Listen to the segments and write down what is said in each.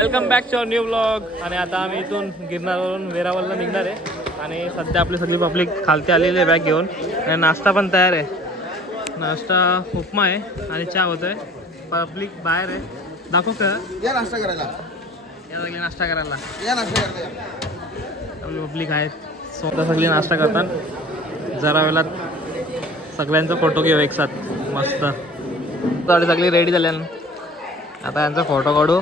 Welcome back to new blog. आणि आता आम्ही इथून गिरनारवरून वेरावलला निघणार आहे. आणि सध्या आपली सगळी पब्लिक खालती आलेली आहे बॅग घेऊन. आणि नाश्ता पण तयार आहे. नाश्ता उपमा आहे आणि चहा होतोय. पब्लिक बाहेर आहे. दाखव का या नाश्ता करायला, या सगळी नाश्ता करायला या नाश्ता करायला. आपली पब्लिक आहेत. स्वतः सगळी नाश्ता करतात. जरा वेळात सगळ्यांचा फोटो घेऊ एक साथ मस्त. सगळी रेडी झाल्या. आता यांचा फोटो काढू.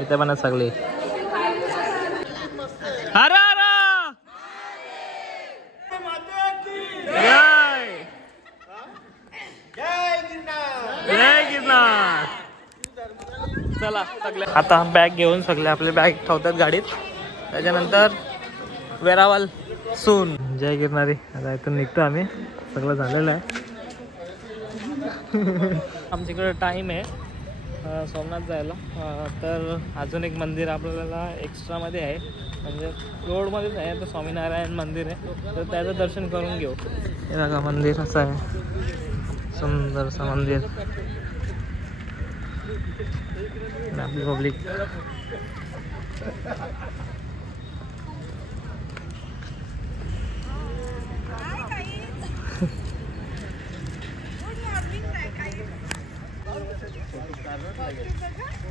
इथे पण सगळी हरा हरा जय गिरनार. चला सगळे आता बॅग घेऊन सगळे आपले बॅग ठेवतात गाडीत. त्याच्यानंतर वेरावल सून. जय गिरनारी. आता इथून निघतो आम्ही. सगळं झालेलं आहे. आमच्याकडे टाईम आहे सोमनाथ जायला. तर अजून एक मंदिर आपल्याला एक्स्ट्रामध्ये आहे, म्हणजे रोडमध्येच आहे. तर स्वामीनारायण मंदिर आहे, तर त्याचं दर्शन करून घेऊ. हे बघा मंदिर असं आहे, सुंदरसं मंदिर. आपली पब्लिक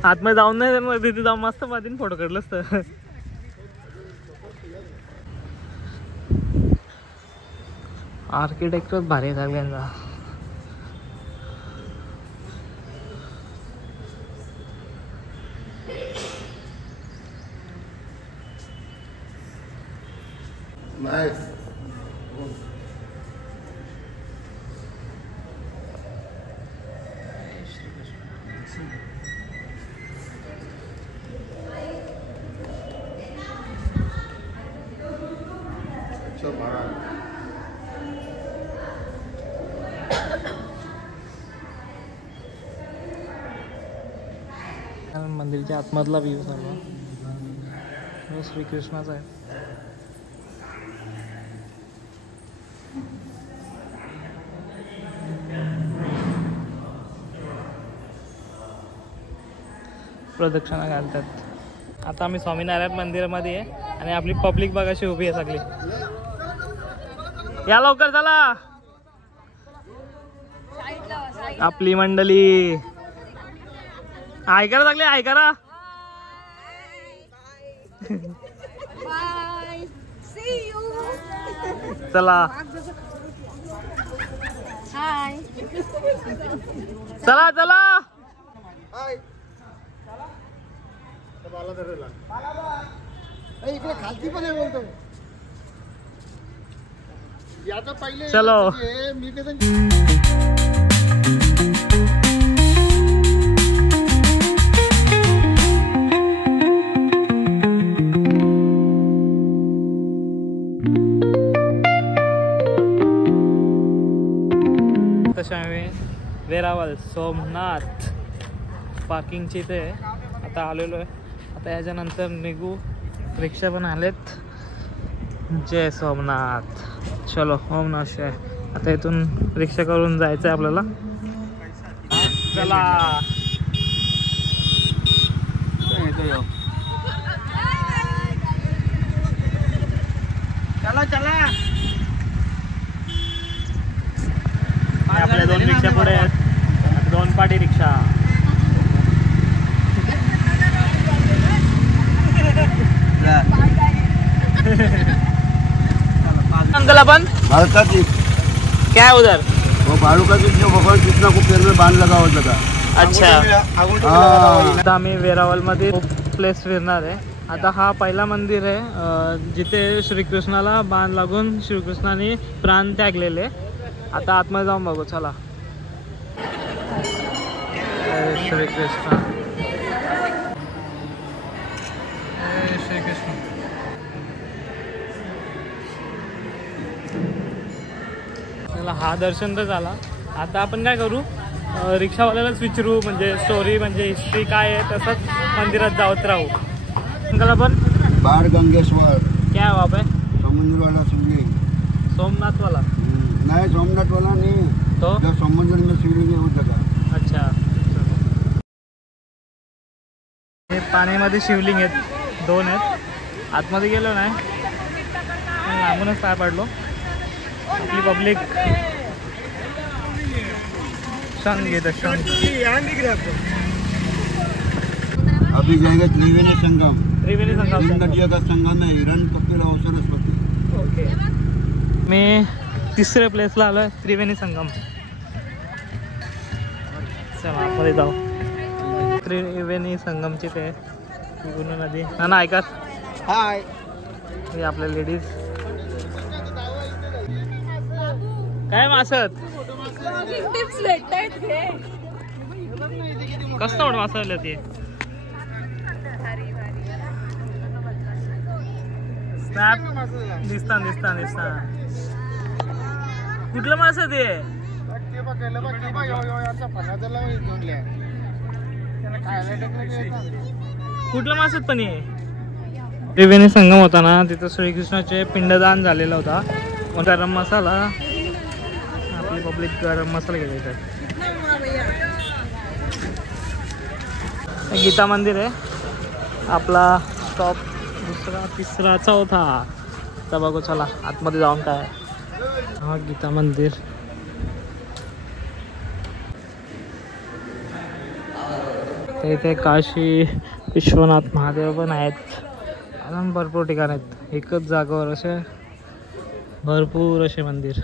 आतमध्ये जाऊन नाही, तिथे जाऊन मस्त पाहतीन फोटो काढलंच तर. आर्किटेक्चर भारी आहे सगळ्यांचा. मंदिरच्या आतमधला व्ह्यू सर्व श्रीकृष्णाचा आहे. प्रदक्षिणा घालतात. आता आम्ही स्वामीनारायण मंदिरामध्ये आहे आणि आपली पब्लिक बघाशी उभी आहे सगळी. या लवकर चला. आपली मंडळी ऐकरा लागले. ऐकरा चला चला चला. इकडे खालती पण आहे बोलतो. याचा पहिले चलो. मी वेरावल सोमनाथ पार्किंगची इथे आता आलेलो आहे. आता याच्यानंतर निघू. रिक्षा पण आलेत. जय सोमनाथ. चलो ओम नमः शिवाय. आता इथून रिक्षा करून जायचं आहे आपल्याला. चला चला चला. आपल्या 2 रिक्षा पुढे आहेत. 2 पाटी रिक्षा. अंकल अपन भाड़का की क्या है उधर? वो भाड़ू का जो भगवान कृष्णा को पैर में बांध लगा होता था. अच्छा. आता आम्ही वेरावलमध्ये प्लेस फिरणार आहे. आता हा पहिला मंदिर आहे जिथे श्रीकृष्णाला बाण लागून श्रीकृष्णाने प्राण त्यागलेले. आता आतमध्ये जाऊन बघू. चला. श्रीकृष्ण श्रीकृष्ण. चला हा दर्शन तर झाला. आता आपण काय करू, रिक्षावाल्यालाच विचारू, म्हणजे स्टोरी म्हणजे हिस्ट्री काय आहे, तसंच मंदिरात जावत राहू. अंकल आपण बाढ़ गंगेश्वर क्या है वहाँ पे? समुद्र वाला शिवलिंग. सोमनाथ वाला नहीं, सोमनाथ वाला नहीं. तो जो समुद्र में शिवलिंग है वो जगह. अच्छा. हे पाण्यामध्ये शिवलिंग आहेत, 2 आहेत. आतमध्ये गेलो नाही, लांबूनच पाय पडलो. आपली पब्लिक शंख घेत शंख. अभी जाएगा त्रिवेणी संगम. त्रिवेणी संगम. नदियों का संगम है, हिरण कपिल और सरस्वती. ओके. मी 3ऱ्या प्लेसला आलोय, त्रिवेणी संगम. चला आतमध्ये जाऊ. त्रिवेणी संगमची ते पूर्ण नदी. ना ऐका. हाय. हे आपल्या लेडीज काय मासत टिप्स भेटतायत हे. कसं वाटत मासवलं ते. स्नॅप दिसता दिसता दिसता. कुठलं मास ते. कुठलं मासत पण हे. त्रिवेणी संगम होता ना, तिथं श्रीकृष्णाचे पिंडदान झालेला होता. मग गरम मसाला, आपली पब्लिक गरम मसाला घेत आहे. गीता मंदिर आहे आपला स्टॉप 2रा 3रा 4था. आता बघू, चला आतमध्ये जाऊन काय. हा गीता मंदिर. इथे काशी विश्वनाथ महादेव पण आहेत. अजून भरपूर ठिकाण आहेत. एकच जागेवर असे भरपूर असे मंदिर.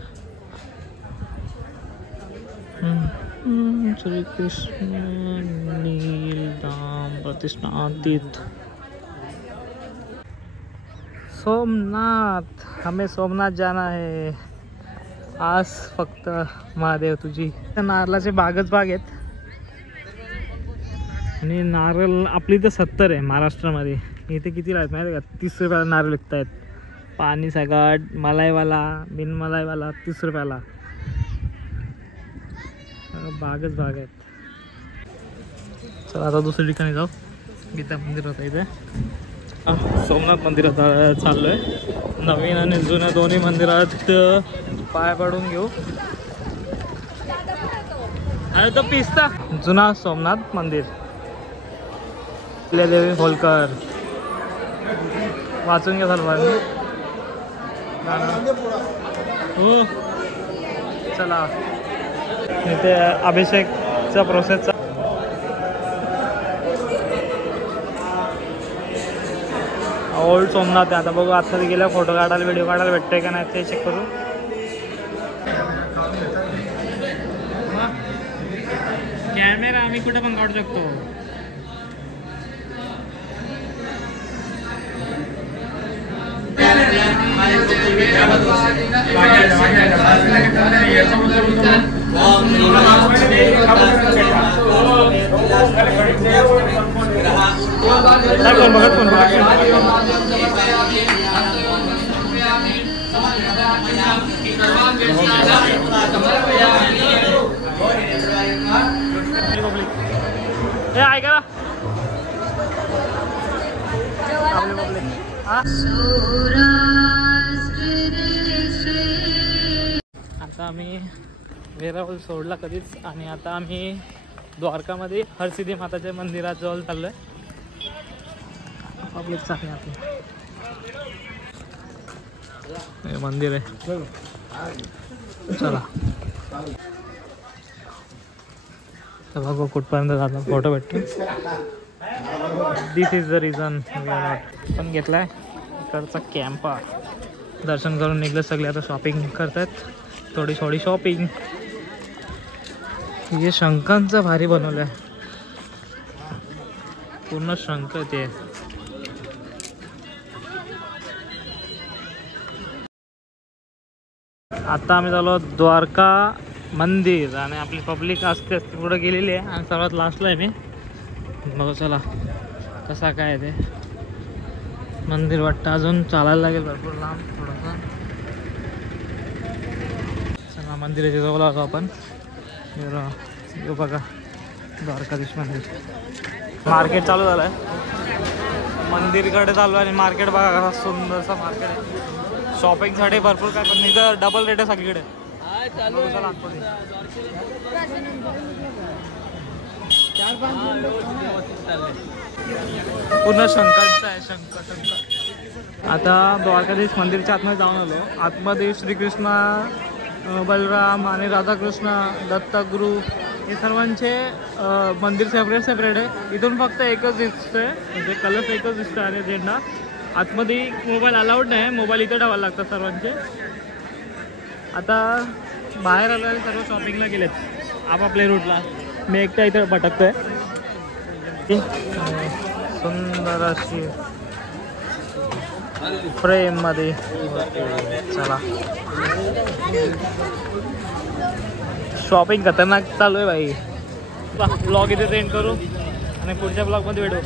श्री कृष्ण नीलधाम प्रतिष्ठान तीर्थ सोमनाथ. हमें सोमनाथ जाना है आज. फक्त महादेव तुझी. नारळाचे बागच बाग आहेत. आणि नारळ आपली तर 70 आहे महाराष्ट्रामध्ये. इथे किती राहत माहिती का, 30 रुपयाला नारळ विकत आहेत. पाणी सगळं मलाईवाला, बिन मलाईवाला 30 रुपयाला. बागच बाग आहेत. चला आता दुसऱ्या ठिकाणी जाऊ. गीता मंदिर होतं इथे. सोमनाथ मंदिरात चाललोय. नवीन आणि जुन्या दोन्ही मंदिरात पाय पडून घेऊ. आणि तो पिस्ता जुना सोमनाथ मंदिर. देवी होलकर वाचून घ्या सर्वांनी. हो चला. इथे अभिषेकचा प्रोसेसचा ओल्ड सोमनाथ आहे. आता बघू आतमध्ये गेल्या फोटो काढायला, व्हिडिओ काढायला भेटतंय का नाही ते चेक करू. कॅमेरा आम्ही कुठे पण काढू शकतो. ऐका आता आम्ही वेरावल सोडला कधीच. आणि आता आम्ही द्वारकामध्ये हरसिद्धी माताच्या मंदिरात जवळ चाललोय. पब्लिक चांगली आपली. हे मंदिर आहे. चला तर बघू कुठपर्यंत जातो. फोटो भेटतो. दिस इज द रिझन पण घेतलाय. इकडचा कॅम्पा दर्शन करून निघलं सगळे. आता शॉपिंग करतात थोडी थोडी शॉपिंग. हे शंखांचं भारी बनवलं आहे. पूर्ण शंख ते. आता आम्ही झालो द्वारका मंदिर. आणि आपली पब्लिक असते पुढे गेलेली आहे. आणि सर्वात लास्टला आहे मी. बघू चला कसा काय ते मंदिर. वाटतं अजून चालायला लागेल भरपूर लांब थोडंसं. चला मंदिराच्या जवळ आलो आपण. हे बघा द्वारकाधीश मंदिर. मार्केट चालू झालं आहे. मंदिरकडे चालू आहे आणि मार्केट बघा कसा सुंदरसा मार्केट आहे. शॉपिंगसाठी भरपूर काय. पण इथं डबल रेट आहे सगळीकडे. पूर्ण शंकरचं आहे, शंकर. आता द्वारकाधीश मंदिरच्या आतमध्ये जाऊन आलो. आतमध्ये श्रीकृष्ण, बलराम आणि राधाकृष्ण, दत्तगुरू हे सर्वांचे मंदिर सेपरेट आहे. इथून फक्त एकच दिसतंय, म्हणजे कलर्स एकच दिसतं आणि झेंडा. आतमध्ये मोबाईल अलाउड नाही, मोबाईल इथे ठेवायला लागतात सर्वांचे. आता बाहेर आलो आणि सर्व शॉपिंगला गेलेत आपापल्या रूटला. मी एकटा इथं भटकतोय. सुंदर अशी फ्रेम मध्ये. चला, शॉपिंग खतरनाक चालू आहे भाई. ब्लॉग इथे एंड करू आणि पुढच्या ब्लॉग मध्ये भेटू.